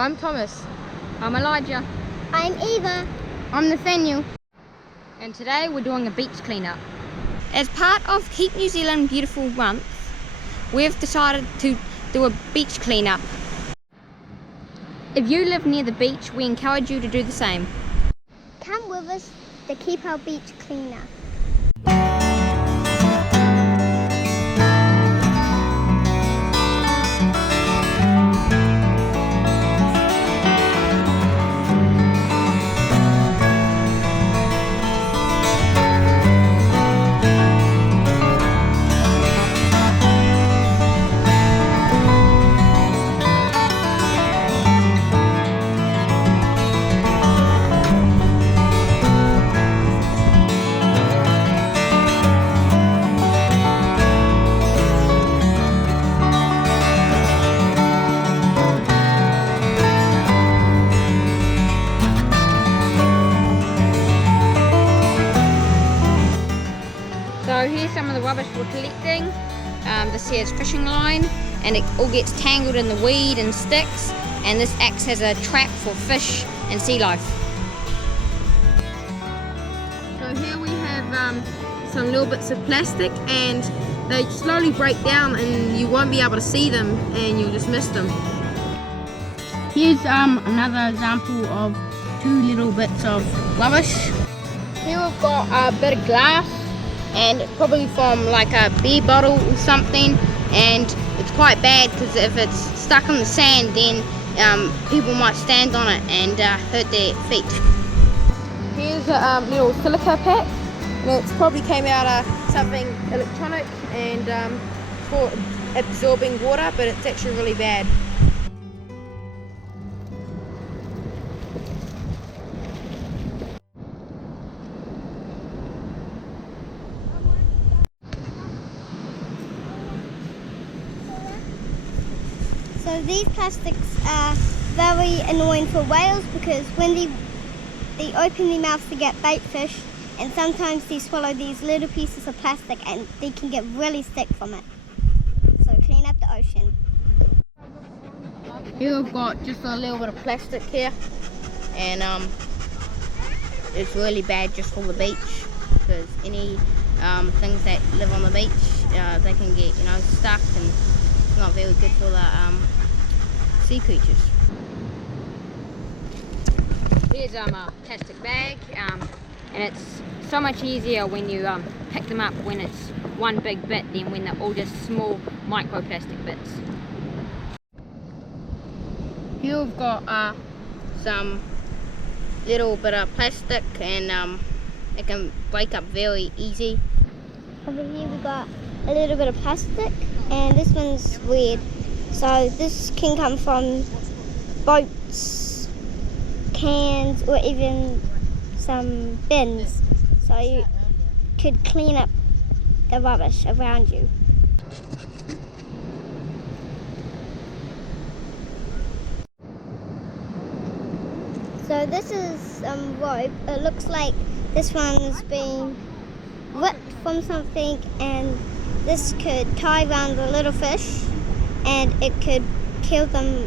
I'm Thomas. I'm Elijah. I'm Eva. I'm Nathaniel. And today we're doing a beach cleanup. As part of Keep New Zealand Beautiful Month, we've decided to do a beach cleanup. If you live near the beach, we encourage you to do the same. Come with us to keep our beach cleaner. So here's some of the rubbish we're collecting. This here is fishing line, and it all gets tangled in the weed and sticks, and this acts as a trap for fish and sea life. So here we have some little bits of plastic, and they slowly break down and you won't be able to see them and you'll just miss them. Here's another example of two little bits of rubbish. Here we've got a bit of glass, and it's probably from like a beer bottle or something, and it's quite bad because if it's stuck in the sand, then people might stand on it and hurt their feet. Here's a little silica pack, and it's probably came out of something electronic and for absorbing water, but it's actually really bad. So these plastics are very annoying for whales because when they open their mouths to get bait fish, and sometimes they swallow these little pieces of plastic and they can get really sick from it. So clean up the ocean. Here we've got just a little bit of plastic here, and it's really bad just for the beach because any things that live on the beach, they can get stuck, and it's not very good for the sea creatures. Here's a plastic bag, and it's so much easier when you pick them up when it's one big bit than when they're all just small microplastic bits. Here we've got some little bit of plastic, and it can break up very easy. Over here we got a little bit of plastic, and this one's weird. So this can come from boats, cans, or even some bins. So you could clean up the rubbish around you. So this is some rope. It looks like this one's been ripped from something, and this could tie around the little fish, and it could kill them,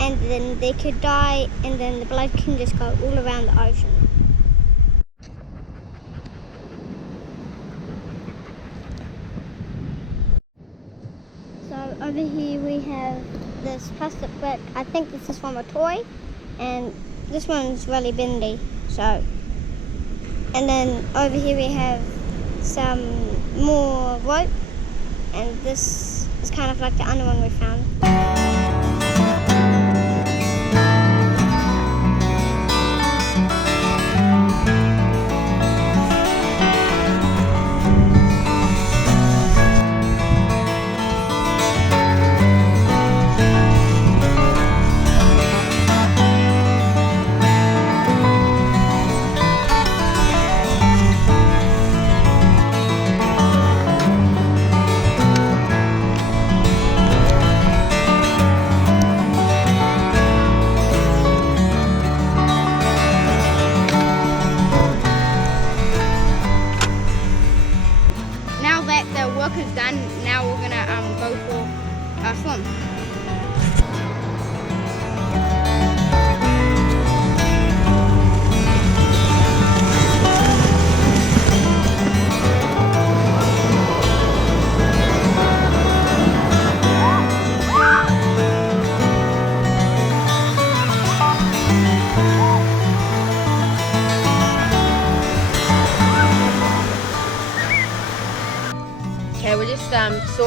and then they could die, and then the blood can just go all around the ocean. So over here we have this plastic brick. I think this is from a toy, and this one's really bendy. So, and then over here we have some more rope, and this is kind of like the other one we found.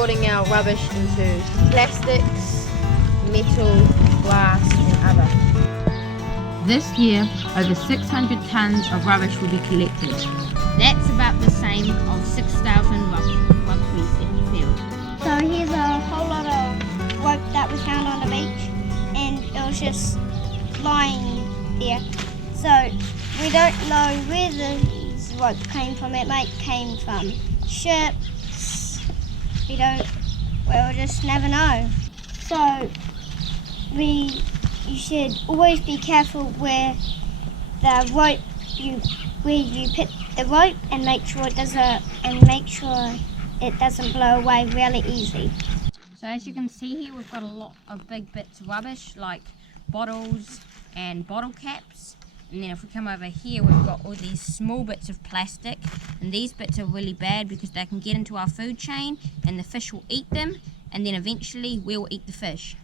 sorting our rubbish into plastics, metal, glass and other. This year, over 600 tonnes of rubbish will be collected. That's about the same of 6,000 rugby's in the field. So here's a whole lot of rope that we found on the beach, and it was just lying there. So we don't know where this rope came from. It might came from ships. We'll just never know. So you should always be careful where you put the rope, and make sure it doesn't blow away really easy. So as you can see here, we've got a lot of big bits of rubbish like bottles and bottle caps. And then if we come over here, we've got all these small bits of plastic, and these bits are really bad because they can get into our food chain and the fish will eat them, and then eventually we'll eat the fish.